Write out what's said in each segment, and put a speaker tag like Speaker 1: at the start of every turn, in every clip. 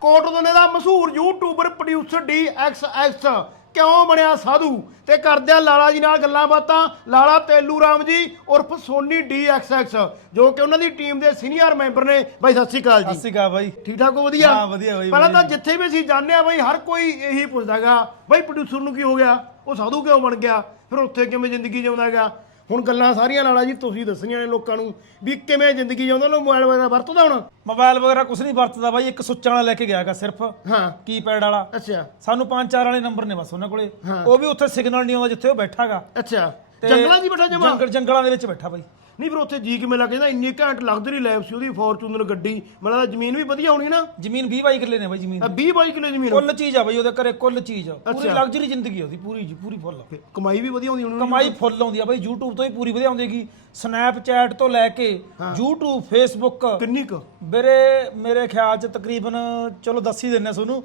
Speaker 1: ਕੋਟਦੋਨੇ ਦਾ ਮਸ਼ਹੂਰ YouTuber producer D X X ਕਿਉਂ ਬਣਿਆ ਸਾਧੂ? ਤੇ ਕਰਦੇ ਆ ਲਾਲਾ ਜੀ ਨਾਲ ਗੱਲਾਂ ਬਾਤਾਂ ਲਾਲਾ ਤੇਲੂ ਰਾਮ ਜੀ ਉਰਫ ਸੋਨੀ ਡੀ ਐਕਸ ਐਕਸ ਜੋ ਕਿ ਉਹਨਾਂ ਦੀ ਟੀਮ ਦੇ ਸੀਨੀਅਰ ਮੈਂਬਰ ਨੇ। ਬਾਈ ਸਤਿ ਸ਼੍ਰੀ ਅਕਾਲ ਜੀ।
Speaker 2: ਸਤਿ ਸ਼੍ਰੀ ਅਕਾਲ ਬਾਈ।
Speaker 1: ਠੀਕ ਠਾਕ ਹੋ? ਵਧੀਆ?
Speaker 2: ਹਾਂ, ਵਧੀਆ ਬਾਈ,
Speaker 1: ਪਹਿਲਾਂ ਤਾਂ। ਜਿੱਥੇ ਵੀ ਅਸੀਂ ਜਾਂਦੇ ਆ ਬਾਈ ਹਰ ਕੋਈ ਇਹੀ ਪੁੱਛਦਾਗਾ ਬਾਈ ਪ੍ਰੋਡਿਊਸਰ ਨੂੰ ਕੀ ਹੋ ਗਿਆ? ਉਹ ਸਾਧੂ ਕਿਉਂ ਬਣ ਗਿਆ? ਫਿਰ ਉੱਥੇ ਕਿਵੇਂ ਜ਼ਿੰਦਗੀ ਜਿਉਂਦਾਗਾ ਹੁਣ ਗੱਲਾਂ ਸਾਰੀਆਂ ਲਾਲਾ ਜੀ ਤੁਸੀਂ ਦੱਸਣੀਆਂ ਨੇ ਲੋਕਾਂ ਨੂੰ ਵੀ ਕਿਵੇਂ ਜ਼ਿੰਦਗੀ ਜਿਉਂਦਾ ਲੋ ਮੋਬਾਈਲ ਵਗੈਰਾ ਵਰਤਦਾ ਹੁਣ?
Speaker 2: ਮੋਬਾਈਲ ਵਗੈਰਾ ਕੁਝ ਨਹੀਂ ਵਰਤਦਾ ਬਾਈ ਇੱਕ ਸੁੱਚਾਂ ਵਾਲਾ ਲੈ ਕੇ ਗਿਆਗਾ ਸਿਰਫ।
Speaker 1: ਹਾਂ।
Speaker 2: ਕੀਪੈਡ ਵਾਲਾ।
Speaker 1: ਅੱਛਾ।
Speaker 2: ਸਾਨੂੰ ਪੰਜ ਚਾਰ ਵਾਲੇ ਨੰਬਰ ਨੇ ਬਸ ਉਹਨਾਂ ਕੋਲੇ।
Speaker 1: ਹਾਂ।
Speaker 2: ਉਹ ਵੀ ਉੱਥੇ ਸਿਗਨਲ ਨਹੀਂ ਆਉਂਦਾ ਜਿੱਥੇ ਉਹ ਬੈਠਾਗਾ
Speaker 1: ਅੱਛਾ। ਜੰਗਲਾਂ 'ਚ ਹੀ ਬੈਠਾ ਜਮਾ?
Speaker 2: ਜੰਗਲ ਜੰਗਲਾਂ ਦੇ ਵਿੱਚ ਬੈਠਾ ਬਾਈ।
Speaker 1: ਨਹੀਂ ਫਿਰ ਉੱਥੇ ਜੀ ਕਿਵੇਂ ਲੱਗ ਜਾਂਦਾ? ਇੰਨੀ ਘੈਂਟ ਲਗਜ਼ਰੀ ਲਾਈਫ ਸੀ ਉਹਦੀ ਫੋਰਚੂਨਰ ਗੱਡੀ। ਮਤਲਬ ਜ਼ਮੀਨ ਵੀ ਵਧੀਆ ਹੋਣੀ ਨਾ?
Speaker 2: ਜ਼ਮੀਨ 20 ਬਾਈ ਕਿੱਲੇ ਨੇ ਬਾਈ ਜ਼ਮੀਨ
Speaker 1: 20 22 ਕਿਲੋ ਜ਼ਮੀਨ।
Speaker 2: ਕੁੱਲ ਚੀਜ਼ ਆ ਬਾਈ ਉਹਦੇ ਘਰੇ ਕੁੱਲ ਚੀਜ਼ ਆ। ਪੂਰੀ। ਲਗਜ਼ਰੀ ਜ਼ਿੰਦਗੀ ਆ ਉਹਦੀ ਪੂਰੀ ਜੀ ਪੂਰੀ ਫੁੱਲ।
Speaker 1: ਕਮਾਈ ਵੀ ਵਧੀਆ ਹੁੰਦੀ ਹੋਣੀ
Speaker 2: ਕਮਾਈ ਫੁੱਲ ਆਉਂਦੀ ਆ ਬਾਈ YouTube ਤੋਂ ਹੀ ਪੂਰੀ ਵਧੀਆ ਆਉਂਦੀਗੀ ਸਨੈਪਚੈਟ ਤੋਂ ਲੈ ਕੇ YouTube Facebook
Speaker 1: ਕਿੰਨੀ ਕੁ?
Speaker 2: ਮੇਰੇ ਮੇਰੇ ਖਿਆਲ ਚ ਤਕਰੀਬਨ ਚਲੋ ਦੱਸ ਹੀ ਦਿੰਨੇ ਤੁਹਾਨੂੰ।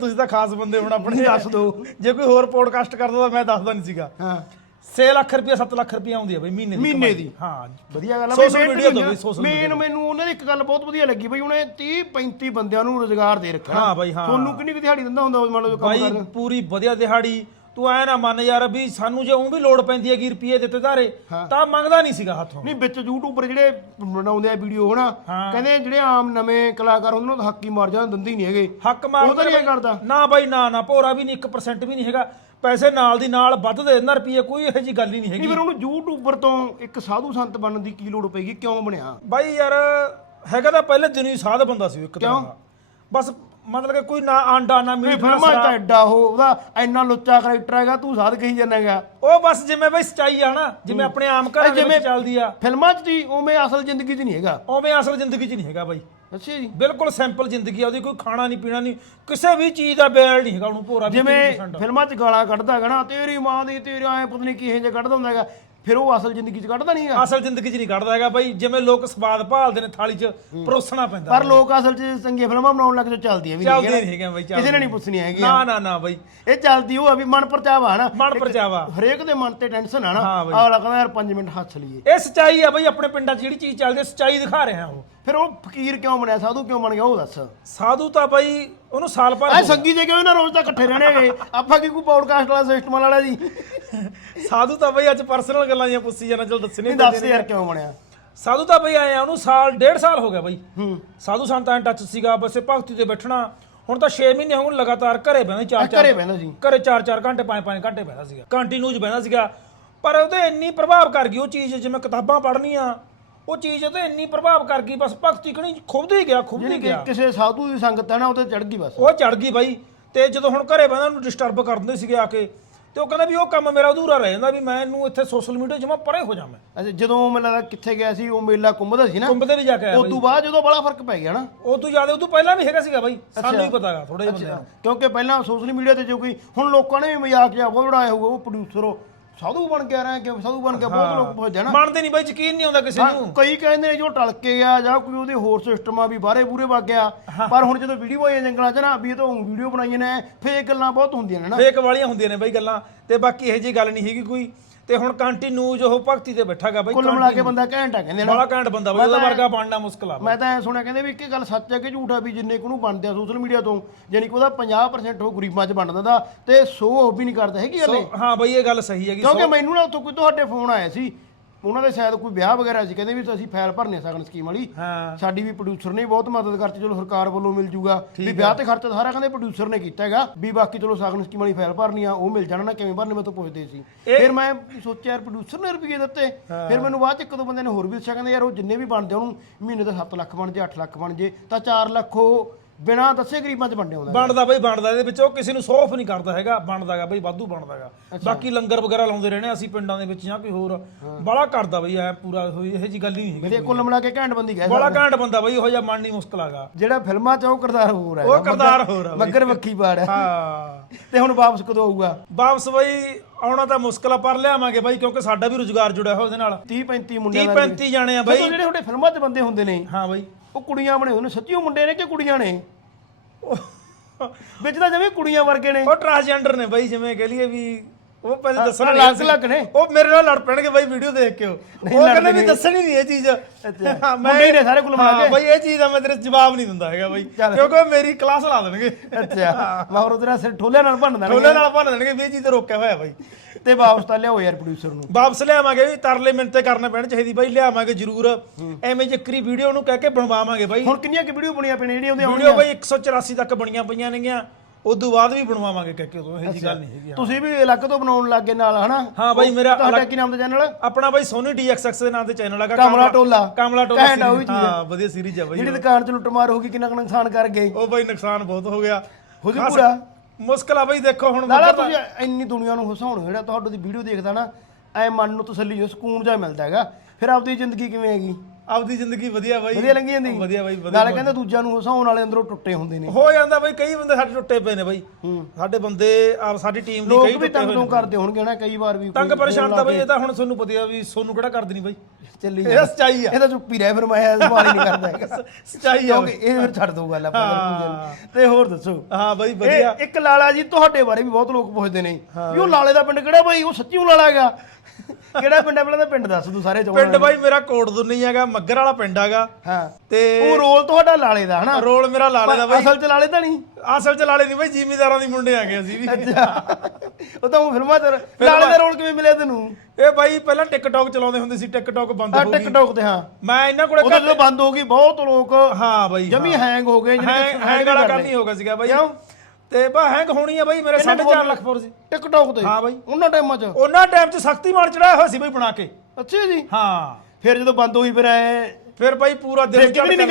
Speaker 2: ਤੁਸੀਂ ਤਾਂ ਖਾਸ ਬੰਦੇ ਹੁਣ ਆਪਣੇ।
Speaker 1: ਦੱਸ ਦਿਓ।
Speaker 2: ਜੇ ਕੋਈ ਹੋਰ ਪੋਡਕਾਸਟ ਕਰਦਾ ਤਾਂ ਮੈਂ ਦੱਸਦਾ ਨਹੀਂ ਸੀਗਾ।
Speaker 1: ਹਾਂ।
Speaker 2: 6 ਲੱਖ ਰੁਪਏ 7 ਲੱਖ ਰੁਪਏ ਆਉਂਦੀ ਆ ਬਈ ਮਹੀਨੇ ਦੀ
Speaker 1: ਮਹੀਨੇ। ਦੀ।
Speaker 2: ਹਾਂ
Speaker 1: ਵਧੀਆ ਗੱਲ ਆ।
Speaker 2: Social media ਤੋਂ ਵੀ, social
Speaker 1: ਮੇਨ ਮੈਨੂੰ ਉਹਨਾਂ ਦੀ ਇੱਕ ਗੱਲ ਬਹੁਤ ਵਧੀਆ ਲੱਗੀ ਬਈ ਉਹਨੇ 30 35 ਬੰਦਿਆਂ ਨੂੰ ਰੋਜ਼ਗਾਰ ਦੇ ਰੱਖਿਆ।
Speaker 2: ਹਾਂ ਬਾਈ, ਹਾਂ।
Speaker 1: ਤੁਹਾਨੂੰ ਕਿੰਨੀ ਕੁ ਦਿਹਾੜੀ ਦਿੰਦਾ ਹੁੰਦਾ ਮੰਨ ਲਓ ਜੋ ਕੰਮ
Speaker 2: ਬਾਈ ਪੂਰੀ ਵਧੀਆ ਦਿਹਾੜੀ। ਤੂੰ ਐ ਨਾ ਮੰਨ ਯਾਰ ਵੀ ਸਾਨੂੰ ਜੇ ਉਹ ਵੀ ਲੋੜ ਪੈਂਦੀ ਹੈਗੀ ਰੁਪਏ ਦਿੱਤੇ ਧਾਰੇ ਤਾਂ ਮੰਗਦਾ ਨਹੀਂ ਸੀਗਾ ਹੱਥੋਂ।
Speaker 1: ਨਹੀਂ ਵਿੱਚ ਯੂਟਿਊਬਰ ਜਿਹੜੇ ਬਣਾਉਂਦੇ ਆ ਵੀਡੀਓ ਹਨਾ?
Speaker 2: ਹਾਂ।
Speaker 1: ਕਹਿੰਦੇ ਜਿਹੜੇ ਆਮ ਨਵੇਂ ਕਲਾਕਾਰ ਉਹਨਾਂ ਨੂੰ ਤਾਂ ਹੱਕ ਹੀ ਮਾਰ ਜਾਂਦੇ ਦਿੰਦੇ ਹੀ ਨਹੀਂ ਹੈਗੇ।
Speaker 2: ਹੱਕ ਮਾਰ
Speaker 1: ਉਹ ਤਾਂ ਨਹੀਂ ਇਹ ਕਰਦਾ।
Speaker 2: ਨਾ ਬਾਈ ਨਾ ਨਾ ਭੋਰਾ ਵੀ ਨਹੀਂ 1% ਵੀ ਨਹੀਂ ਹੈਗਾ। ਪੈਸੇ ਨਾਲ ਦੀ ਨਾਲ ਵੱਧ ਦੇ ਦਿੰਦਾ ਰੁਪਏ ਕੋਈ ਇਹੋ ਜੀ ਗੱਲ ਹੀ ਨਹੀਂ
Speaker 1: ਨਹੀਂ
Speaker 2: ਹੈਗੀ।
Speaker 1: ਫਿਰ ਉਹਨੂੰ ਯੂਟਿਊਬਰ ਤੋਂ ਇੱਕ ਸਾਧੂ ਸੰਤ ਬਣਨ ਦੀ ਕੀ ਲੋੜ ਪੈਗੀ ਕਿਉਂ ਬਣਿਆ?
Speaker 2: ਬਾਈ ਯਾਰ ਹੈਗਾ ਤਾਂ ਪਹਿਲੇ ਦਿਨ ਹੀ ਸਾਧ ਬੰਦਾ ਸੀ ਉਹ ਇੱਕ ਤਰ੍ਹਾਂ ਦਾ। ਬਸ ਮਤਲਬ ਕਿ ਕੋਈ ਨਾ ਆਂਡਾ ਨਾ
Speaker 1: ਇਹ
Speaker 2: ਮੀਟ ਨਾ
Speaker 1: ਫਿਲਮਾਂ 'ਚ ਤਾਂ
Speaker 2: ਸ਼ਰਾਬ।
Speaker 1: ਐਡਾ ਉਹ ਉਹਦਾ ਇੰਨਾ ਲੁੱਚਾ ਕਰੈਕਟਰ ਹੈਗਾ ਤੂੰ ਸਾਧ ਕਹੀ ਜਾਂਦਾ ਹੈਗਾ
Speaker 2: ਉਹ ਬਸ ਜਿਵੇਂ ਬਈ ਸਚਾਈ ਆ ਨਾ ਜਿਵੇਂ ਆਪਣੇ ਆਮ ਘਰਾਂ ਦੇ ਵਿੱਚ ਚੱਲਦੀ ਆ।
Speaker 1: ਫਿਲਮਾਂ 'ਚ ਦੀ ਉਵੇਂ ਅਸਲ ਜ਼ਿੰਦਗੀ 'ਚ ਨਹੀਂ ਹੈਗਾ।
Speaker 2: ਉਵੇਂ ਅਸਲ ਜ਼ਿੰਦਗੀ 'ਚ ਨਹੀਂ ਹੈਗਾ ਬਾਈ।
Speaker 1: ਅੱਛਾ ਜੀ।
Speaker 2: ਬਿਲਕੁਲ ਸਿੰਪਲ ਜ਼ਿੰਦਗੀ ਆ ਉਹਦੀ ਕੋਈ ਖਾਣਾ ਨਹੀਂ ਪੀਣਾ ਨਹੀਂ ਕਿਸੇ ਵੀ ਚੀਜ਼ ਦਾ ਬੇਲ ਨਹੀਂ ਹੈਗਾ ਉਹਨੂੰ ਭੋਰਾ ਵੀ
Speaker 1: ਜਿਵੇਂ
Speaker 2: 30%
Speaker 1: ਫਿਲਮਾਂ 'ਚ ਗਾਲਾਂ ਕੱਢਦਾ ਹੈਗਾ ਨਾ ਤੇਰੀ ਮਾਂ ਦੀ ਤੇਰੇ ਐ ਪਤਾ ਨਹੀਂ ਕਿਹੇ ਜੇ ਕੱਢਦਾ ਹੁੰਦਾ ਹੈਗਾ। ਫਿਰ ਉਹ ਅਸਲ ਜ਼ਿੰਦਗੀ 'ਚ ਕੱਢਦਾ ਨਹੀਂ ਹੈਗਾ।
Speaker 2: ਅਸਲ ਜ਼ਿੰਦਗੀ 'ਚ ਨਹੀਂ ਕੱਢਦਾ ਹੈਗਾ ਬਾਈ ਜਿਵੇਂ ਲੋਕ ਸਵਾਦ ਭਾਲਦੇ ਨੇ ਥਾਲੀ 'ਚ ਪਰੋਸਣਾ ਪੈਂਦਾ
Speaker 1: ਪਰ ਲੋਕ ਅਸਲ 'ਚ ਚੰਗੀਆਂ ਫਿਲਮਾਂ ਬਣਾਉਣ ਲੱਗ ਜੋ ਚੱਲਦੀਆਂ ਵੀ
Speaker 2: ਚੱਲਦੇ
Speaker 1: ਹੈਗੀਆਂ।
Speaker 2: ਨਹੀਂ ਹੈਗੇ ਬਾਈ
Speaker 1: ਕਿਸੇ ਨੇ ਨਹੀਂ ਪੁੱਛਣੀਆਂ ਹੈਗੀਆਂ।
Speaker 2: ਨਾ ਨਾ ਨਾ ਬਾਈ।
Speaker 1: ਇਹ ਚੱਲਦੀ ਉਹ ਆ ਵੀ ਮਨ ਪਰਚਾਵਾ ਹਨਾ।
Speaker 2: ਮਨ ਪਰਚਾਵਾ।
Speaker 1: ਹਰੇਕ ਦੇ ਮਨ ਤੇ ਟੈਨਸ਼ਨ ਆ ਨਾ। ਅਗਲਾ ਕਹਿੰਦਾ ਯਾਰ 5 ਮਿੰਟ ਹੱਸ ਲਈਏ।
Speaker 2: ਇਹ ਸਚਾਈ ਆ ਬਾਈ ਆਪਣੇ ਪਿੰਡਾਂ 'ਚ ਜਿਹੜੀ ਚੀਜ਼ ਚੱਲਦੀ ਸਚਾਈ ਦਿਖਾ ਰਿਹਾ ਉਹ।
Speaker 1: ਫਿਰ ਉਹ ਫਕੀਰ ਕਿਉਂ ਬਣਿਆ? ਸਾਧੂ ਕਿਉਂ ਬਣ ਗਿਆ? ਉਹ ਦੱਸ।
Speaker 2: ਸਾਧੂ ਤਾਂ ਬਾਈ ਉਹਨੂੰ ਸਾਲ ਭਰ
Speaker 1: ਐ ਸੰਗੀ ਜੇ ਕਿਉਂ ਨਾ ਰੋਜ਼ ਤਾਂ ਇਕੱਠੇ ਰਹਿਣਗੇ ਆਪਾਂ ਕੀ ਕੋਈ ਪੌਡਕਾਸਟ ਵਾਲਾ ਸਿਸਟਮ ਵਾਲਾ ਜੀ?
Speaker 2: ਸਾਧੂ ਤਾਂ ਬਈ ਅੱਜ ਪਰਸਨਲ ਗੱਲਾਂ ਜਾਂ ਪੁੱਛੀ ਜਾਣਾ ਚਲ ਦੱਸਣੀ
Speaker 1: ਨਹੀਂ ਦੱਸ ਯਾਰ ਕਿਉਂ ਬਣਿਆ?
Speaker 2: ਸਾਧੂ ਤਾਂ ਬਈ ਆਏ ਆ ਉਹਨੂੰ ਸਾਲ ਡੇਢ ਸਾਲ ਹੋ ਗਿਆ ਬਈ। ਸਾਧੂ ਸੰਤਾਂ ਟੱਚ ਸੀਗਾ ਬਸੇ ਭਗਤੀ ਤੇ ਬੈਠਣਾ। ਹੁਣ ਤਾਂ 6 ਮਹੀਨੇ ਹੋ ਗਏ ਲਗਾਤਾਰ ਘਰੇ ਬਹਿੰਦਾ ਚਾਰ ਚਾਰ
Speaker 1: ਘਰੇ ਬਹਿੰਦਾ ਸੀ
Speaker 2: ਘਰੇ 4-4 ਘੰਟੇ 5-5 ਘੰਟੇ ਬਹਿੰਦਾ ਸੀਗਾ। ਕੰਟੀਨਿਊਜ ਬਹਿੰਦਾ ਸੀਗਾ। ਪਰ ਉਹਦੇ ਇੰਨੀ ਪ੍ਰਭਾਵ ਕਰ ਗਈ ਉਹ ਚੀਜ਼ ਜਿਵੇਂ ਕਿਤਾਬਾਂ ਪੜ੍ਹਨੀਆਂ ਉਹ ਚੀਜ਼ ਉਹਦੇ ਇੰਨੀ ਪ੍ਰਭਾਵ ਕਰ ਗਈ ਬਸ ਭਗਤੀ ਕਣੀ ਖੁੱਬਦੀ ਹੀ ਗਿਆ ਖੁੱਬਦੀ
Speaker 1: ਜਿਹੜੀ
Speaker 2: ਗਿਆ।
Speaker 1: ਕਿਸੇ ਸਾਧੂ ਦੀ ਸੰਗਤ ਹੈ ਨਾ ਉਹ ਤੇ ਚੜ ਗਈ ਬਸ।
Speaker 2: ਉਹ ਚੜ ਗਈ ਬਾਈ। ਤੇ ਜਦੋਂ ਹੁਣ ਘਰੇ ਬਹਿੰਦਾ ਉਹਨੂੰ ਡਿਸਟਰਬ ਕਰਦੇ ਸੀਗੇ ਆ ਕੇ ਤੇ ਉਹ ਕਹਿੰਦਾ ਵੀ ਉਹ ਕੰਮ ਮੇਰਾ ਅਧੂਰਾ ਰਹਿ ਜਾਂਦਾ ਵੀ ਮੈਂ ਇਹਨੂੰ ਇੱਥੇ ਸੋਸ਼ਲ ਮੀਡੀਆ ਜਮਾ ਪਰੇ ਹੋ ਜਾਵਾਂ
Speaker 1: ਅੱਛਾ ਜਦੋਂ ਮੈਨੂੰ ਲੱਗਦਾ ਕਿੱਥੇ ਗਿਆ ਸੀ ਉਹ ਮੇਲਾ ਕੁੰਭਦਾ ਸੀ ਨਾ
Speaker 2: ਕੁੰਭ ਤੇ ਵੀ ਜਾ ਕੇ ਆਇਆ
Speaker 1: ਉਸ ਤੋਂ ਬਾਅਦ ਜਦੋਂ ਬੜਾ ਫ਼ਰਕ ਪੈ ਗਿਆ ਨਾ।
Speaker 2: ਉਹ ਤੋਂ ਜ਼ਿਆਦਾ ਉਹ ਤੋਂ ਪਹਿਲਾਂ ਵੀ ਹੈਗਾ ਸੀਗਾ ਬਾਈ ਸਾਨੂੰ ਹੀ ਪਤਾਗਾ ਥੋੜੇ ਜਿਹੇ ਬੰਦਿਆਂ ਨੂੰ
Speaker 1: ਕਿਉਂਕਿ ਪਹਿਲਾਂ ਸੋਸ਼ਲ ਮੀਡੀਆ ਤੇ ਜੋ ਕੋਈ ਹੁਣ ਲੋਕਾਂ ਨੇ ਵੀ ਮਜ਼ਾਕ ਜਿਹਾ ਬਹੁਤ ਉਡਾਇਆ ਹੋਊਗਾ ਉਹ ਪ੍ਰੋਡਿਊਸਰ ਸਾਧੂ ਬਣ ਕੇ ਆ ਰਿਹਾ ਕਿ ਸਾਧੂ ਬਣ ਕੇ ਬਹੁਤ ਲੋਕ ਪੁੱਛਦੇ ਆ ਨਾ
Speaker 2: ਮੰਨਦੇ ਨਹੀਂ ਬਾਈ ਯਕੀਨ ਨਹੀਂ ਆਉਂਦਾ ਕਿਸੇ ਨੂੰ।
Speaker 1: ਕਈ ਕਹਿੰਦੇ ਨੇ ਜੋ ਟਲ ਕੇ ਗਿਆ ਜਾਂ ਕੋਈ ਉਹਦੇ ਹੋਰ ਸਿਸਟਮ ਆ ਵੀ ਬਾਹਰੇ ਬੂਰੇ ਵਗ ਗਿਆ। ਪਰ ਹੁਣ ਜਦੋਂ ਵੀਡੀਓ ਆਈ ਜੰਗਲਾਂ 'ਚ ਨਾ ਵੀ ਇਹ ਤਾਂ ਵੀਡੀਓ ਬਣਾਈਆਂ ਨੇ ਫੇਕ ਗੱਲਾਂ ਬਹੁਤ ਹੁੰਦੀਆਂ ਨੇ ਨਾ।
Speaker 2: ਫੇਕ ਵਾਲੀਆਂ ਹੁੰਦੀਆਂ ਨੇ ਬਾਈ ਗੱਲਾਂ। ਤੇ ਬਾਕੀ ਇਹੋ ਜਿਹੀ ਗੱਲ ਨਹੀਂ ਹੈਗੀ ਕੋਈ। ਤੇ ਹੁਣ ਕੰਟੀਨਿਊ ਉਹ ਭਗਤੀ ਤੇ ਬੈਠਾਗਾ ਬਾਈ
Speaker 1: ਕੁੱਲ ਮਿਲਾ ਕੇ ਬੰਦਾ ਘੈਂਟ ਆ ਕਹਿੰਦੇ ਨਾ।
Speaker 2: ਬੜਾ ਘੈਂਟ ਬੰਦਾ ਬਾਈ ਉਹਦਾ ਵਰਗਾ ਬਣਨਾ ਮੁਸ਼ਕਲ ਆ
Speaker 1: ਮੈਂ ਤਾਂ ਐ ਸੁਣਿਆ ਕਹਿੰਦੇ ਵੀ ਇੱਕ ਗੱਲ ਸੱਚ ਹੈ ਕਿ ਝੂਠ ਆ ਵੀ ਜਿੰਨੇ ਕੁ ਨੂੰ ਬਣਦੇ ਆ ਸੋਸ਼ਲ ਮੀਡੀਆ ਤੋਂ ਯਾਨੀ ਕਿ ਉਹਦਾ 50% ਉਹ ਗਰੀਬਾਂ 'ਚ ਵੰਡ ਦਿੰਦਾ ਤੇ 100 ਉਹ ਵੀ ਨਹੀਂ ਕਰਦਾ ਹੈਗੀ
Speaker 2: ਹਾਂ ਬਾਈ ਇਹ ਗੱਲ ਸਹੀ ਹੈਗੀ
Speaker 1: ਕਿਉਂਕਿ ਮੈਨੂੰ ਨਾ ਉੱਥੋਂ ਕੋਈ ਤੁਹਾਡੇ ਫੋਨ ਆਇਆ ਸੀ ਉਹਨਾਂ ਦੇ ਸ਼ਾਇਦ ਕੋਈ ਵਿਆਹ ਵਗੈਰਾ ਸੀ ਕਹਿੰਦੇ ਵੀ ਅਸੀਂ ਫਾਈਲ ਭਰਨੇ ਸਗਨ ਸਕੀਮ ਵਾਲੀ।
Speaker 2: ਹਾਂ।
Speaker 1: ਸਾਡੀ ਵੀ ਪ੍ਰੋਡਿਊਸਰ ਨੇ ਬਹੁਤ ਮਦਦ ਕਰਤੀ ਚਲੋ ਸਰਕਾਰ ਵੱਲੋਂ ਮਿਲ ਜੂਗਾ। ਵੀ ਵਿਆਹ ਤੇ ਖਰਚਾ ਸਾਰਾ ਕਹਿੰਦੇ ਪ੍ਰੋਡਿਊਸਰ ਨੇ ਕੀਤਾ ਹੈਗਾ ਵੀ ਬਾਕੀ ਚਲੋ ਸਗਨ ਸਕੀਮ ਵਾਲੀ ਫਾਈਲ ਭਰਨੀ ਆ ਉਹ ਮਿਲ ਜਾਣਾ ਨਾ ਕਿਵੇਂ ਭਰਨੇ ਮੈਂ ਤੋਂ ਪੁੱਛਦੇ ਸੀ। ਫਿਰ ਮੈਂ ਸੋਚਿਆ ਯਾਰ ਪ੍ਰੋਡਿਊਸਰ ਨੇ ਰੁਪਏ ਦਿੱਤੇ। ਫਿਰ ਮੈਨੂੰ ਬਾਅਦ ਚ ਇੱਕ ਦੋ ਬੰਦੇ ਨੇ ਹੋਰ ਵੀ ਦੱਸਿਆ ਕਹਿੰਦੇ ਯਾਰ ਉਹ ਜਿੰਨੇ ਵੀ ਬਣਦੇ ਉਹਨੂੰ ਮਹੀਨੇ ਦਾ 7 ਲੱਖ ਬਣ ਜੇ 8 ਲੱਖ ਬਣ ਜੇ ਤਾਂ 4 ਲੱਖ ਉਹ ਬਿਨਾਂ ਦੱਸੇ ਗਰੀਬਾਂ ਚ ਵੰਡਿਆ ਹੁੰਦਾ
Speaker 2: ਬਣਦਾ ਬਈ ਬਣਦਾ। ਇਹਦੇ ਵਿੱਚ ਉਹ ਕਿਸੇ ਨੂੰ ਸੌਫ ਨਹੀਂ ਕਰਦਾ ਹੈਗਾ। ਬਣਦਾਗਾ ਬਈ ਵਾਧੂ ਬਣਦਾਗਾ ਬਾਕੀ ਲੰਗਰ ਵਗੈਰਾ ਲਾਉਂਦੇ ਰਹਿਣੇ ਅਸੀਂ ਪਿੰਡਾਂ ਦੇ ਵਿੱਚ ਜਾਂ ਕੋਈ ਹੋਰ। ਬੜਾ ਕਰਦਾ ਬਈ ਐ ਪੂਰਾ ਹੋਈ ਇਹੋ ਜੀ ਗੱਲ ਹੀ ਨਹੀਂ
Speaker 1: ਮੇਰੇ ਕੁੱਲ ਮਿਲਾ ਕੇ ਘੈਂਟ ਬੰਦੀ ਗਏ
Speaker 2: ਬੜਾ ਘੈਂਟ ਬੰਦਾ ਬਈ ਇਹੋ ਜਿਹਾ ਮਨ ਨਹੀਂ ਮੁਸ਼ਕਲ ਆਗਾ
Speaker 1: ਜਿਹੜਾ ਫਿਲਮਾਂ ਚ ਉਹ ਕਿਰਦਾਰ ਹੋਰ ਹੈ।
Speaker 2: ਉਹ ਕਿਰਦਾਰ ਹੋਰ ਬਈ।
Speaker 1: ਮੱਗਰ ਮੱਖੀ ਬਾੜ ਹੈ।
Speaker 2: ਹਾਂ।
Speaker 1: ਤੇ ਹੁਣ ਵਾਪਸ ਕਦੋਂ ਆਊਗਾ?
Speaker 2: ਵਾਪਸ ਬਈ ਆਉਣਾ ਤਾਂ ਮੁਸ਼ਕਲ ਆ ਪਰ ਲਿਆਵਾਂਗੇ ਬਾਈ ਕਿਉਂਕਿ ਸਾਡਾ ਵੀ ਰੁਜ਼ਗਾਰ ਜੁੜਿਆ ਹੋਇਆ ਉਹਦੇ ਨਾਲ।
Speaker 1: 30 35 ਮੁੰਡਿਆਂ
Speaker 2: 30
Speaker 1: ਦਾ
Speaker 2: 35 ਜਾਣੇ ਆ
Speaker 1: ਬਈ
Speaker 2: ਬਾਈ।
Speaker 1: ਜਿਹੜੇ ਤੁਹਾਡੇ ਫਿਲਮਾਂ 'ਚ ਬੰਦੇ ਹੁੰਦੇ ਨੇ।
Speaker 2: ਹਾਂ ਬਾਈ।
Speaker 1: ਉਹ ਕੁੜੀਆਂ ਬਣੇ ਨੇ ਸੱਚੀ ਉਹ ਮੁੰਡੇ ਨੇ ਕਿ ਕੁੜੀਆਂ ਨੇ ਵਿੱਚ ਤਾਂ ਜਿਵੇਂ ਕੁੜੀਆਂ ਵਰਗੇ ਨੇ
Speaker 2: ਉਹ ਟ੍ਰਾਂਸਜੈਂਡਰ ਨੇ ਬਾਈ ਜਿਵੇਂ ਕਹ ਲਈਏ ਵੀ ਉਹ ਪੈਸੇ ਦੱਸਣ
Speaker 1: ਹਾਂ,
Speaker 2: ਸੀ।
Speaker 1: ਅਲੱਗ ਨੇ।
Speaker 2: ਉਹ ਮੇਰੇ ਨਾਲ ਲੜ ਪੈਣਗੇ ਬਾਈ ਵੀਡੀਓ ਦੇਖ ਕੇ ਉਹ ਕਹਿੰਦੇ ਵੀ। ਦੱਸਣੀ ਨਹੀਂ ਇਹ ਚੀਜ਼
Speaker 1: ਅੱਛਾ।
Speaker 2: ਹਾਂ,
Speaker 1: ਮੁੰਡੇ ਹੀ ਨੇ ਸਾਰੇ ਕੁੱਲ
Speaker 2: ਹਾਂ,
Speaker 1: ਕੇ।
Speaker 2: ਬਾਈ ਇਹ ਚੀਜ਼ ਦਾ ਮੈਂ ਤੇਰੇ ਜਵਾਬ ਨਹੀਂ ਦਿੰਦਾ ਹੈਗਾ ਬਾਈ। ਕਿਉਂਕਿ ਉਹ ਮੇਰੀ ਕਲਾਸ ਲਾ ਦੇਣਗੇ
Speaker 1: ਅੱਛਾ ਮਗਰ ਤੇਰਾ ਸਿਰ ਠੋਲਿਆਂ ਨਾਲ ਭੰਨ ਦੇਣਗੇ
Speaker 2: ਠੋਲੇ ਨਾਲ ਭੰਨ ਦੇਣਗੇ ਵੀ ਇਹ ਚੀਜ਼ ਤੇ ਰੋਕਿਆ ਹੋਇਆ ਬਾਈ
Speaker 1: ਤੇ ਵਾਪਸ ਤਾਂ ਲਿਆਓ ਯਾਰ ਪ੍ਰੋਡਿਊਸਰ ਨੂੰ।
Speaker 2: ਵਾਪਸ ਲਿਆਵਾਂਗੇ ਵੀ ਤਰਲੇ ਮਿੰਤੇ ਕਰਨੇ ਪੈਣ ਚਾਹੀਦੀ ਬਾਈ ਲਿਆਵਾਂਗੇ ਜ਼ਰੂਰ। ਐਵੇਂ ਜੱਕਰੀ ਵੀਡੀਓ ਨੂੰ ਕਹਿ ਕੇ ਬਣਵਾਵਾਂਗੇ ਬਾਈ।
Speaker 1: ਹੁਣ ਕਿੰਨੀਆਂ ਕਿ ਵੀਡੀਓ ਬਣੀਆਂ ਪਈਆਂ ਜਿਹੜੀਆਂ ਉਹਦੇ
Speaker 2: ਵੀਡੀਓ ਬਾਈ 184 ਤੱਕ ਬਣੀਆਂ ਪਈਆਂ ਨੇਗੀਆਂ। ਉਦੋਂ ਬਾਅਦ ਵੀ ਬਣਵਾਵਾਂਗੇ ਕਹਿ ਕੇ ਉਦੋਂ ਇਹ ਜੀ ਗੱਲ ਨਹੀਂ ਹੈਗੀ
Speaker 1: ਤੁਸੀਂ ਵੀ ਅਲੱਗ ਤੋਂ ਬਣਾਉਣ ਲੱਗੇ ਨਾਲ ਹਨਾ?
Speaker 2: ਹਾਂ ਬਾਈ ਮੇਰਾ
Speaker 1: ਤੁਹਾਡਾ ਕੀ ਨਾਮ ਦਾ ਚੈਨਲ
Speaker 2: ਆਪਣਾ ਬਾਈ ਸੋਨੀ DXX ਦੇ ਨਾਮ ਤੇ ਚੈਨਲ ਹੈਗਾ
Speaker 1: ਕਮਲਾ ਟੋਲਾ।
Speaker 2: ਕਮਲਾ ਟੋਲਾ। ਹਾਂ ਵਧੀਆ ਸੀਰੀਜ਼ ਆ ਬਾਈ
Speaker 1: ਜਿਹੜੀ ਦੁਕਾਨ 'ਚ ਲੁੱਟਮਾਰ ਹੋ ਗਈ ਕਿੰਨਾ ਕੁ ਨੁਕਸਾਨ ਕਰ ਗਏ।
Speaker 2: ਉਹ ਬਾਈ ਨੁਕਸਾਨ ਬਹੁਤ ਹੋ ਗਿਆ।
Speaker 1: ਹੋ ਜੀ ਪੂਰਾ?
Speaker 2: ਮੁਸ਼ਕਲ ਆ ਬਾਈ ਦੇਖੋ ਹੁਣ
Speaker 1: ਨਾਲਾ ਤੁਸੀਂ ਇੰਨੀ ਦੁਨੀਆ ਨੂੰ ਹਸਾਉਣ ਜਿਹੜਾ ਤੁਹਾਡੀ ਵੀਡੀਓ ਦੇਖਦਾ ਨਾ ਐ ਮਨ ਨੂੰ ਤਸੱਲੀ ਜੋ ਸਕੂਨ ਜਿਹਾ ਮਿਲਦਾ ਹੈਗਾ। ਫਿਰ ਆਪਦੀ ਜ਼ਿੰਦਗੀ ਕਿਵੇਂ ਹੈਗੀ?
Speaker 2: ਆਪਦੀ ਜ਼ਿੰਦਗੀ ਵਧੀਆ ਬਾਈ।
Speaker 1: ਵਧੀਆ ਲੰਗੀ ਜਾਂਦੀ?
Speaker 2: ਵਧੀਆ ਬਾਈ ਵਧੀਆ
Speaker 1: ਨਾਲੇ ਕਹਿੰਦੇ ਦੂਜਿਆਂ ਨੂੰ ਹਸਾਉਣ ਵਾਲੇ ਅੰਦਰੋਂ ਟੁੱਟੇ ਹੁੰਦੇ ਨੇ।
Speaker 2: ਹੋ ਜਾਂਦਾ ਬਾਈ ਕਈ ਬੰਦੇ ਸਾਡੇ ਟੁੱਟੇ ਪਏ ਨੇ ਬਾਈ। ਸਾਡੇ ਬੰਦੇ ਆ ਸਾਡੀ ਟੀਮ ਦੀ
Speaker 1: ਲੋਕ
Speaker 2: ਕਈ
Speaker 1: ਵੀ
Speaker 2: ਟੁੱਟੇ
Speaker 1: ਤੰਗ
Speaker 2: ਹੋਏ
Speaker 1: ਤੋਂ ਕਰਦੇ ਹੋਣਗੇ ਨਾ ਕਈ ਵਾਰ ਵੀ
Speaker 2: ਤੰਗ
Speaker 1: ਕੋਈ
Speaker 2: ਪਰੇਸ਼ਾਨ ਤਾਂ ਬਾਈ ਇਹ ਤਾਂ ਹੁਣ ਤੁਹਾਨੂੰ ਪਤਾ ਆ ਵੀ ਸੋਨੂੰ ਕਿਹੜਾ ਕਰਦੀ ਨਹੀਂ ਬਾਈ।
Speaker 1: ਚੱਲੀ
Speaker 2: ਇਹ ਸੱਚਾਈ ਆ।
Speaker 1: ਇਹ ਤਾਂ ਚੁੱਪ ਰਹਿ ਫਿਰ ਮੈਂ ਸਵਾਲ ਹੀ ਨਹੀਂ ਕਰਦਾ ਹੈਗਾ।
Speaker 2: ਸੱਚਾਈ ਆ।
Speaker 1: ਕਿਉਂਕਿ ਇਹ ਫਿਰ ਛੱਡ ਦੋ ਗੱਲ ਆਪਾਂ। ਦੂਜੇ ਤੇ ਹੋਰ ਦੱਸੋ।
Speaker 2: ਹਾਂ ਬਾਈ ਵਧੀਆ।
Speaker 1: ਇੱਕ ਲਾਲਾ ਜੀ ਤੁਹਾਡੇ ਬਾਰੇ ਵੀ ਬਹੁਤ ਲੋਕ ਪੁੱਛਦੇ ਨੇ। ਵੀ ਉਹ ਲਾਲੇ ਦਾ ਪਿੰਡ ਕਿਹੜਾ ਬਾਈ? ਉਹ ਸੱਚੀ ਉਹ ਲਾਲਾ ਹੈਗਾ। ਕਿਹੜਾ ਪਿੰਡ ਹੈ? ਪਹਿਲਾਂ ਤਾਂ ਪਿੰਡ ਦੱਸ ਤੂੰ ਸਾਰੇ ਚੋਂ
Speaker 2: ਪਿੰਡ ਬਾਈ ਮੇਰਾ ਕੋਟ ਦੁੰਨੀ ਹੈਗਾ ਮੱਗਰ ਵਾਲਾ ਪਿੰਡ ਹੈਗਾ।
Speaker 1: ਹਾਂ।
Speaker 2: ਤੇ
Speaker 1: ਉਹ ਰੋਲ ਤੁਹਾਡਾ ਲਾਲੇ ਦਾ ਹਨਾ?
Speaker 2: ਰੋਲ ਮੇਰਾ ਲਾਲੇ ਦਾ ਬਾਈ।
Speaker 1: ਅਸਲ ਚ ਲਾਲੇ ਤਾਂ ਨਹੀਂ।
Speaker 2: ਅਸਲ ਚ ਲਾਲੇ ਨਹੀਂ ਬਾਈ ਜ਼ਿਮੀਦਾਰਾਂ ਦੀ ਮੁੰਡੇ ਆਗੇ ਅਸੀਂ ਵੀ।
Speaker 1: ਅੱਛਾ। ਉਹ ਤਾਂ ਉਹ ਫਿਲਮਾਂ ਚ ਲਾਲੇ ਦਾ ਰੋਲ ਕਿਵੇਂ ਮਿਲਿਆ ਤੈਨੂੰ?
Speaker 2: ਇਹ ਬਾਈ ਪਹਿਲਾਂ ਟਿਕਟੌਕ ਚਲਾਉਂਦੇ ਹੁੰਦੇ ਸੀ ਟਿਕਟੌਕ ਬੰਦ ਹੋ ਗਈ।
Speaker 1: ਟਿਕਟੌਕ ਤੇ ਹਾਂ।
Speaker 2: ਮੈਂ ਇਹਨਾਂ ਕੋਲੇ
Speaker 1: ਉਹਦੇ ਜਦੋਂ ਬੰਦ ਹੋ ਗਈ ਬਹੁਤ ਲੋਕ
Speaker 2: ਹਾਂ ਬਾਈ
Speaker 1: ਜਮੀ ਹੈਂਗ ਹੋ ਗਏ ਜਿਹੜੇ
Speaker 2: ਹੈਂਗ ਹੈਂਗ ਵਾਲਾ ਕੰਮ ਹੀ ਹੋ ਗਿਆ ਸੀਗਾ ਬਾਈ।
Speaker 1: ਕਿਉਂ?
Speaker 2: ਤੇ ਬਾ ਹੈਂਗ ਹੋਣੀ ਆ ਬਾਈ ਮੇਰੇ 4.5 ਲੱਖ ਫੋਰ ਸੀ।
Speaker 1: ਟਿਕਟੌਕ ਤੇ?
Speaker 2: ਹਾਂ ਬਾਈ।
Speaker 1: ਉਹਨਾਂ ਟਾਈਮਾਂ ਚ?
Speaker 2: ਉਹਨਾਂ ਟਾਈਮ 'ਚ ਸ਼ਕਤੀਮਾਨ ਚੜਾਇਆ ਹੋਇਆ ਸੀ ਬਾਈ ਬਣਾ ਕੇ।
Speaker 1: ਅੱਛਾ ਜੀ।
Speaker 2: ਹਾਂ।
Speaker 1: ਫਿਰ ਜਦੋਂ ਬੰਦ ਹੋਈ ਫਿਰ ਐ
Speaker 2: ਫਿਰ ਬਾਈ ਪੂਰਾ ਦਿਨ ਚੜ ਕੇ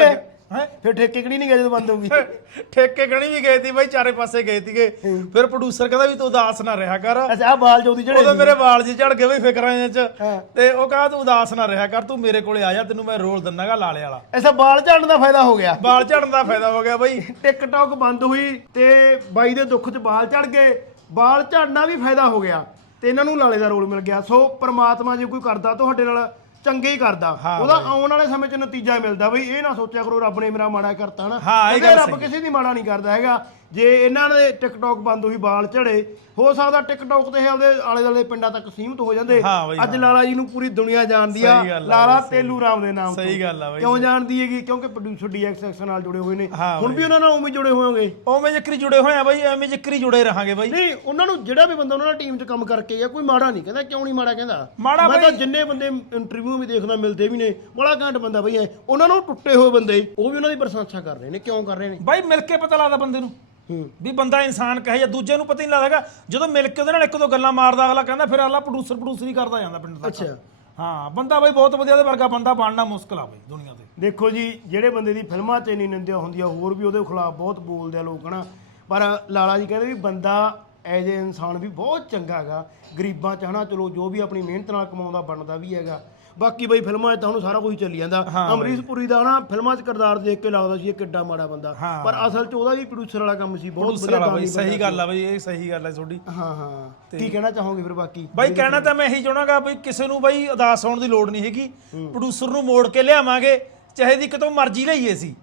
Speaker 2: ਹੈ?
Speaker 1: ਫਿਰ ਠੇਕੇ ਕਿਹੜੀ ਨਹੀਂ ਗਏ ਜਦੋਂ ਬੰਦ ਹੋ ਗਈ
Speaker 2: ਠੇਕੇ ਗਣੀ ਵੀ ਗਏ ਸੀ ਬਾਈ ਚਾਰੇ ਪਾਸੇ ਗਏ ਸੀਗੇ। ਫਿਰ ਪ੍ਰੋਡਿਊਸਰ ਕਹਿੰਦਾ ਵੀ ਤੂੰ ਉਦਾਸ ਨਾ ਰਿਹਾ ਕਰ।
Speaker 1: ਅੱਛਾ ਆ ਬਾਲ ਜੋਦੀ ਜਿਹੜੇ
Speaker 2: ਉਦੋਂ ਮੇਰੇ ਵਾਲ ਜੀ ਝੜ ਗਏ ਬਈ ਫਿਕਰਾਂ 'ਚ। ਤੇ ਉਹ ਕਹਿੰਦਾ ਤੂੰ ਉਦਾਸ ਨਾ ਰਿਹਾ ਕਰ ਤੂੰ ਮੇਰੇ ਕੋਲੇ ਆ ਜਾ ਤੈਨੂੰ ਮੈਂ ਰੋਲ ਦਿੰਨਾਗਾ ਲਾਲੇ ਵਾਲਾ।
Speaker 1: ਐਸਾ ਬਾਲ ਝਾੜਨ ਦਾ ਫਾਇਦਾ ਹੋ ਗਿਆ।
Speaker 2: ਵਾਲ ਝੜਨ ਦਾ ਫਾਇਦਾ ਹੋ ਗਿਆ ਬਾਈ।
Speaker 1: ਟਿਕਟੌਕ ਬੰਦ ਹੋਈ ਤੇ ਬਾਈ ਦੇ ਦੁੱਖ 'ਚ ਬਾਲ ਝੜ ਗਏ। ਬਾਲ ਝੜਨਾ ਵੀ ਫਾਇਦਾ ਹੋ ਗਿਆ ਤੇ ਇਹਨਾਂ ਨੂੰ ਲਾਲੇ ਦਾ ਰੋਲ ਮਿਲ ਗਿਆ। ਸੋ ਪ੍ਰਮਾਤਮਾ ਜੇ ਕੋਈ ਕਰਦਾ ਤੁਹਾਡੇ ਨਾਲ ਚੰਗੇ ਹੀ ਕਰਦਾ। ਉਹਦਾ ਆਉਣ ਵਾਲੇ ਸਮੇਂ 'ਚ ਨਤੀਜਾ ਮਿਲਦਾ ਬਈ ਇਹ ਨਾ ਸੋਚਿਆ ਕਰੋ ਰੱਬ ਨੇ ਮੇਰਾ ਮਾੜਾ ਕਰਤਾ ਹਨਾ।
Speaker 2: ਹਾਂ, ਇਹ ਗੱਲ
Speaker 1: ਰੱਬ ਕਿਸੇ ਦੀ ਮਾੜਾ ਨਹੀਂ ਕਰਦਾ ਹੈਗਾ। ਜੇ ਇਹਨਾਂ ਦੇ ਟਿਕਟੌਕ ਬੰਦ ਹੋਈ ਬਾਲ ਝੜੇ ਹੋ ਸਕਦਾ ਟਿਕਟੌਕ ਤੇ ਇਹ ਆਪਦੇ ਆਲੇ ਦੁਆਲੇ ਪਿੰਡਾਂ ਤੱਕ ਸੀਮਤ ਹੋ ਜਾਂਦੇ।
Speaker 2: ਹਾਂ ਬਈ,
Speaker 1: ਅੱਜ ਲਾਲਾ ਜੀ ਨੂੰ ਪੂਰੀ ਦੁਨੀਆ ਜਾਣਦੀ ਆ।
Speaker 2: ਸਹੀ ਗੱਲ ਆ
Speaker 1: ਲਾਲਾ ਤੇਲੂ ਰਾਮ ਦੇ ਨਾਮ ਤੋਂ।
Speaker 2: ਸਹੀ ਗੱਲ ਆ ਬਾਈ
Speaker 1: ਕਿਉਂ ਜਾਣਦੀ ਹੈਗੀ? ਕਿਉਂਕਿ ਪ੍ਰੋਡਿਊਸਰ ਡੀਐਕਸਐਕਸ ਨਾਲ ਜੁੜੇ ਹੋਏ ਨੇ।
Speaker 2: ਹਾਂ
Speaker 1: ਹੁਣ ਵੀ ਉਹਨਾਂ ਨਾਲ ਉਵੇਂ ਜੁੜੇ ਹੋਣਗੇ
Speaker 2: ਉਵੇਂ ਜਿਕਰੀ ਜੁੜੇ ਹੋਏ ਆ ਬਾਈ ਐਵੇਂ ਜਿਕਰੀ ਜੁੜੇ ਰਹਾਂਗੇ ਬਾਈ।
Speaker 1: ਨਹੀਂ ਉਹਨਾਂ ਨੂੰ ਜਿਹੜਾ ਵੀ ਬੰਦਾ ਉਹਨਾਂ ਨਾਲ ਟੀਮ 'ਚ ਕੰਮ ਕਰਕੇ ਗਿਆ ਕੋਈ ਮਾੜਾ ਨਹੀਂ ਕਹਿੰਦਾ ਕਿਉਂ ਨਹੀਂ ਮਾੜਾ ਕਹਿੰਦਾ?
Speaker 2: ਮਾੜਾ
Speaker 1: ਮੈਂ ਤਾਂ ਜਿੰਨੇ ਬੰਦੇ ਇੰਟਰਵਿਊ ਵੀ ਦੇਖਦਾ ਮਿਲਦੇ ਵੀ ਨੇ ਬੜਾ ਘੈਂਟ ਬੰਦਾ ਬਈ ਐ ਉਹਨਾਂ ਨੂੰ ਟੁੱਟੇ ਹੋਏ ਬੰਦੇ ਉਹ ਵੀ ਉਹਨਾਂ ਦੀ ਪ੍ਰਸ਼ੰਸਾ ਕਰ ਰਹੇ ਨੇ ਕਿਉਂ ਕਰ ਰਹੇ ਨੇ?
Speaker 2: ਬਾਈ ਮਿਲ ਕੇ ਪਤਾ ਲੱਗਦਾ ਬੰਦੇ ਨੂੰ।
Speaker 1: ਹੂੰ
Speaker 2: ਵੀ ਬੰਦਾ ਇਨਸਾਨ ਕਹੇ ਜਾਂ ਦੂਜੇ ਨੂੰ ਪਤਾ ਹੀ ਨਹੀਂ ਲੱਗਦਾਗਾ ਜਦੋਂ ਮਿਲ ਕੇ ਉਹਦੇ ਨਾਲ ਇੱਕ ਦੋ ਗੱਲਾਂ ਮਾਰਦਾ ਅਗਲਾ ਕਹਿੰਦਾ ਫਿਰ ਅਗਲਾ ਪ੍ਰੋਡਿਊਸਰ ਪ੍ਰੋਡਿਊਸਰ ਹੀ ਕਰਦਾ ਜਾਂਦਾ ਪਿੰਡ ਤੱਕ
Speaker 1: ਅੱਛਾ।
Speaker 2: ਹਾਂ ਬੰਦਾ ਬਾਈ ਬਹੁਤ ਵਧੀਆ ਉਹਦੇ ਵਰਗਾ ਬੰਦਾ ਬਣਨਾ ਮੁਸ਼ਕਲ ਆ ਬਾਈ ਦੁਨੀਆ ਤੇ।
Speaker 1: ਦੇਖੋ ਜੀ ਜਿਹੜੇ ਬੰਦੇ ਦੀ ਫਿਲਮਾਂ 'ਚ ਇੰਨੀ ਨਿੰਦਿਆ ਹੁੰਦੀ ਆ ਹੋਰ ਵੀ ਉਹਦੇ ਖਿਲਾਫ ਬਹੁਤ ਬੋਲਦੇ ਆ ਲੋਕ ਹਨਾ। ਪਰ ਲਾਲਾ ਜੀ ਕਹਿੰਦੇ ਵੀ ਬੰਦਾ ਐਜ ਇਨਸਾਨ ਵੀ ਬਹੁਤ ਚੰਗਾ ਹੈਗਾ। ਗਰੀਬਾਂ 'ਚ ਹਨਾ ਚਲੋ ਜੋ ਵੀ ਆਪਣੀ ਮਿਹਨਤ ਨਾਲ ਕਮਾਉਂਦਾ ਬਣਦਾ ਵੀ ਹੈਗਾ। ਬਾਕੀ ਬਈ ਫਿਲਮਾਂ 'ਚ ਤਾਂ ਹੁਣ ਸਾਰਾ ਕੁਝ ਚੱਲੀ ਜਾਂਦਾ। ਅਮਰੀਸ਼ ਪੁਰੀ ਦਾ ਨਾ ਫਿਲਮਾਂ 'ਚ ਕਿਰਦਾਰ ਦੇਖ ਕੇ ਲੱਗਦਾ ਸੀ ਇਹ ਕਿੱਡਾ ਮਾੜਾ ਬੰਦਾ। ਪਰ ਅਸਲ 'ਚ ਉਹਦਾ ਵੀ ਪ੍ਰੋਡਿਊਸਰ ਵਾਲਾ ਕੰਮ ਸੀ ਬਹੁਤ ਵਧੀਆ
Speaker 2: ਬਾਈ ਸਹੀ ਗੱਲ ਆ ਬਾਈ ਇਹ ਸਹੀ ਗੱਲ ਆ ਤੁਹਾਡੀ।
Speaker 1: ਹਾਂ ਹਾਂ। ਕੀ ਕਹਿਣਾ ਚਾਹੋਗੇ ਫਿਰ ਬਾਕੀ?
Speaker 2: ਬਾਈ ਕਹਿਣਾ ਤਾਂ ਮੈਂ ਇਹੀ ਚਾਹਣਾਗਾ ਬਈ ਕਿਸੇ ਨੂੰ ਬਾਈ ਉਦਾਸ ਹੋਣ ਦੀ ਲੋੜ ਨਹੀਂ ਹੈਗੀ। ਪ੍ਰੋਡਿਊਸਰ ਨੂੰ ਮੋੜ ਕੇ ਲਿਆਵਾਂਗੇ ਚਾਹੇ ਦੀ ਕਿਤੋਂ ਮਰਜ਼ੀ ਲਈਏ ਸੀ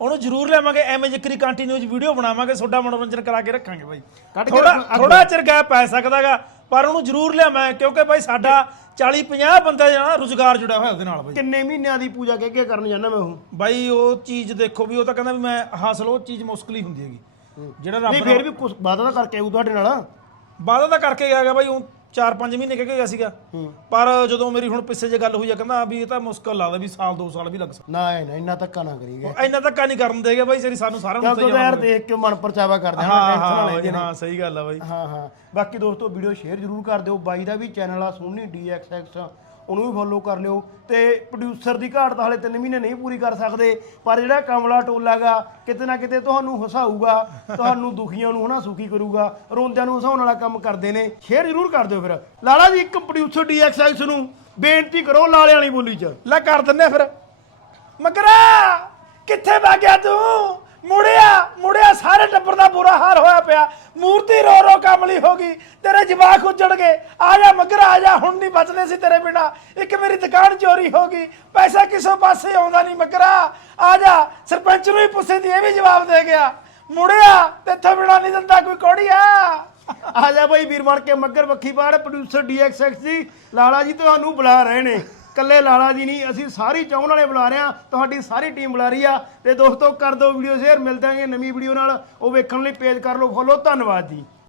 Speaker 2: ਉਹਨੂੰ ਜ਼ਰੂਰ ਲਿਆਵਾਂਗੇ ਐਵੇਂ ਜਿਕਰੀ ਕੰਟੀਨਿਊਸ ਵੀਡੀਓ ਬਣਾਵਾਂਗੇ ਤੁਹਾਡਾ ਮਨੋਰੰਜਨ ਕਰਾ ਕੇ ਰੱਖਾਂਗੇ ਬਾਈ। ਥੋੜਾ ਥੋੜਾ ਚਿਰ ਗੈਪ ਪੈ ਸਕਦਾਗਾ। ਪਰ ਉਹਨੂੰ ਜ਼ਰੂਰ ਲਿਆਵਾਂ ਕਿਉਂਕਿ ਬਾਈ ਸਾਡਾ 40 50 ਬੰਦੇ ਦਾ ਰੁਜ਼ਗਾਰ ਜੁੜਿਆ ਹੋਇਆ ਉਹਦੇ ਨਾਲ ਬਾਈ
Speaker 1: ਕਿੰਨੇ ਮਹੀਨਿਆਂ ਦੀ ਪੂਜਾ ਕਹਿ ਕੇ ਕਰਨ ਜਾਂਦਾ ਮੈਂ ਉਹ?
Speaker 2: ਬਾਈ ਉਹ ਚੀਜ਼ ਦੇਖੋ ਵੀ ਉਹ ਤਾਂ ਕਹਿੰਦਾ ਵੀ ਮੈਂ ਹਾਸਲ ਉਹ ਚੀਜ਼ ਮੁਸ਼ਕਲ ਹੀ ਹੁੰਦੀ ਹੈਗੀ। ਜਿਹੜਾ ਰੱਬ
Speaker 1: ਨਹੀਂ ਫਿਰ ਵੀ ਕੁਛ ਵਾਦਾ ਤਾਂ ਕਰਕੇ ਆਊ ਤੁਹਾਡੇ ਨਾਲ।
Speaker 2: ਵਾਦਾ ਤਾਂ ਕਰਕੇ ਗਿਆ ਗਾ ਬਾਈ ਉਹ 4-5 ਮਹੀਨੇ ਕਹਿ ਕੇ ਗਿਆ ਸੀਗਾ। ਪਰ ਜਦੋਂ ਮੇਰੀ ਹੁਣ ਪਿੱਛੇ ਜੇ ਗੱਲ ਹੋਈ ਆ ਕਹਿੰਦਾ ਵੀ ਇਹ ਤਾਂ ਮੁਸ਼ਕਲ ਲੱਗਦਾ ਵੀ ਸਾਲ 2 ਸਾਲ ਵੀ ਲੱਗ ਸਕਦਾ।
Speaker 1: ਨਾ ਨਾ ਇੰਨਾ ਧੱਕਾ ਨਾ ਕਰੀਏ
Speaker 2: ਇੰਨਾ ਧੱਕਾ ਨਹੀਂ ਕਰਨ ਦੇਗੇ ਬਾਈ ਸਰੀ ਸਾਨੂੰ ਸਾਰਿਆਂ ਨੂੰ
Speaker 1: ਉਹਦਾ ਯਾਰ ਦੇਖ ਕੇ ਮਨ ਪਰਚਾਵਾ ਕਰਦੇ
Speaker 2: ਹਾਂ
Speaker 1: ਟੈਨਸ਼ਨ ਲੈਂਦੇ ਨੇ
Speaker 2: ਹਾਂ ਸਹੀ ਗੱਲ ਆ ਬਾਈ।
Speaker 1: ਹਾਂ ਹਾਂ। ਬਾਕੀ ਦੋਸਤੋ ਵੀਡੀਓ ਸ਼ੇਅਰ ਜ਼ਰੂਰ ਕਰ ਦਿਓ ਬਾਈ ਦਾ ਵੀ ਚੈਨਲ ਆ ਸੋਨੀ DXX ਉਹਨੂੰ ਵੀ ਫੋਲੋ ਕਰ ਲਿਓ। ਤੇ ਪ੍ਰੋਡਿਊਸਰ ਦੀ ਘਾਟ ਤਾਂ ਹਲੇ 3 ਮਹੀਨੇ ਨਹੀਂ ਪੂਰੀ ਕਰ ਸਕਦੇ, ਪਰ ਜਿਹੜਾ ਕਮਲਾ ਟੋਲਾਗਾ ਕਿਤੇ ਨਾ ਕਿਤੇ ਤੁਹਾਨੂੰ ਹਸਾਊਗਾ, ਤੁਹਾਨੂੰ ਦੁਖੀਆਂ ਨੂੰ ਹਨਾ ਸੁਖੀ ਕਰੂਗਾ, ਰੋਂਦਿਆਂ ਨੂੰ ਹਸਾਉਣ ਵਾਲਾ ਕੰਮ ਕਰਦੇ ਨੇ। ਸ਼ੇਅਰ ਜ਼ਰੂਰ ਕਰ ਦਿਓ ਫਿਰ। ਲਾਲਾ ਜੀ, ਇੱਕ ਪ੍ਰੋਡਿਊਸਰ DXX ਨੂੰ ਬੇਨਤੀ ਕਰੋ ਲਾਲੇ ਵਾਲੀ ਬੋਲੀ 'ਚ।
Speaker 2: ਲੈ ਕਰ ਦਿੰਦੇ ਫਿਰ। ਮਗਰਾ, ਕਿੱਥੇ ਵਗ ਗਿਆ ਤੂੰ? ਮੁੜਿਆ ਮੁੜਿਆ, ਸਾਰੇ ਟੱਬਰ ਦਾ ਬੁਰਾ ਹਾਲ ਹੋਇਆ ਪਿਆ। ਮੂਰਤੀ ਰੋ ਰੋ ਕਮਲੀ ਹੋ ਗਈ, ਤੇਰੇ ਜਵਾਕ ਉੱਜੜ ਗਏ। ਆ ਜਾ ਮਗਰਾ, ਆ ਜਾ, ਹੁਣ ਨਹੀਂ ਬਚਦੇ ਸੀ ਤੇਰੇ ਬਿਨਾ। ਇੱਕ ਮੇਰੀ ਦੁਕਾਨ ਚੋਰੀ ਹੋ ਗਈ, ਪੈਸਾ ਕਿਸੇ ਪਾਸੇ ਆਉਂਦਾ ਨਹੀਂ ਮਗਰਾ। ਆ ਜਾ, ਸਰਪੰਚ ਨੂੰ ਹੀ ਪੁੱਛੇ ਦੀ, ਇਹ ਵੀ ਜਵਾਬ ਦੇ ਗਿਆ। ਮੁੜਿਆ ਤੇਥੋਂ ਬਿਨਾ ਨਹੀਂ ਦਿੰਦਾ ਕੋਈ ਕੋੜੀਆ
Speaker 1: ਆ। ਜਾ ਬਈ ਵੀਰ ਬਣ ਕੇ ਮੱਗਰ, ਵੱਖੀ ਪਾੜ ਪ੍ਰੋਡਿਊਸਰ DXX ਜੀ ਲਾਲਾ ਜੀ, ਤੁਹਾਨੂੰ ਬੁਲਾ ਰਹੇ ਨੇ। ਕੱਲੇ ਲਾਲਾ ਜੀ ਨਹੀਂ, ਅਸੀਂ ਸਾਰੀ ਚਾਹਣ ਵਾਲੇ ਬੁਲਾ ਰਹੇ ਆ ਤੁਹਾਡੀ ਸਾਰੀ ਟੀਮ ਬੁਲਾ ਰਹੀ ਆ। ਤੇ ਦੋਸਤੋ, ਕਰ ਦਿਓ ਵੀਡੀਓ ਸ਼ੇਅਰ ਮਿਲਦਾਂਗੇ ਨਵੀਂ ਵੀਡੀਓ ਨਾਲ। ਉਹ ਵੇਖਣ ਲਈ ਪੇਜ ਕਰ ਲਓ, ਫੋਲੋ, ਧੰਨਵਾਦ ਜੀ।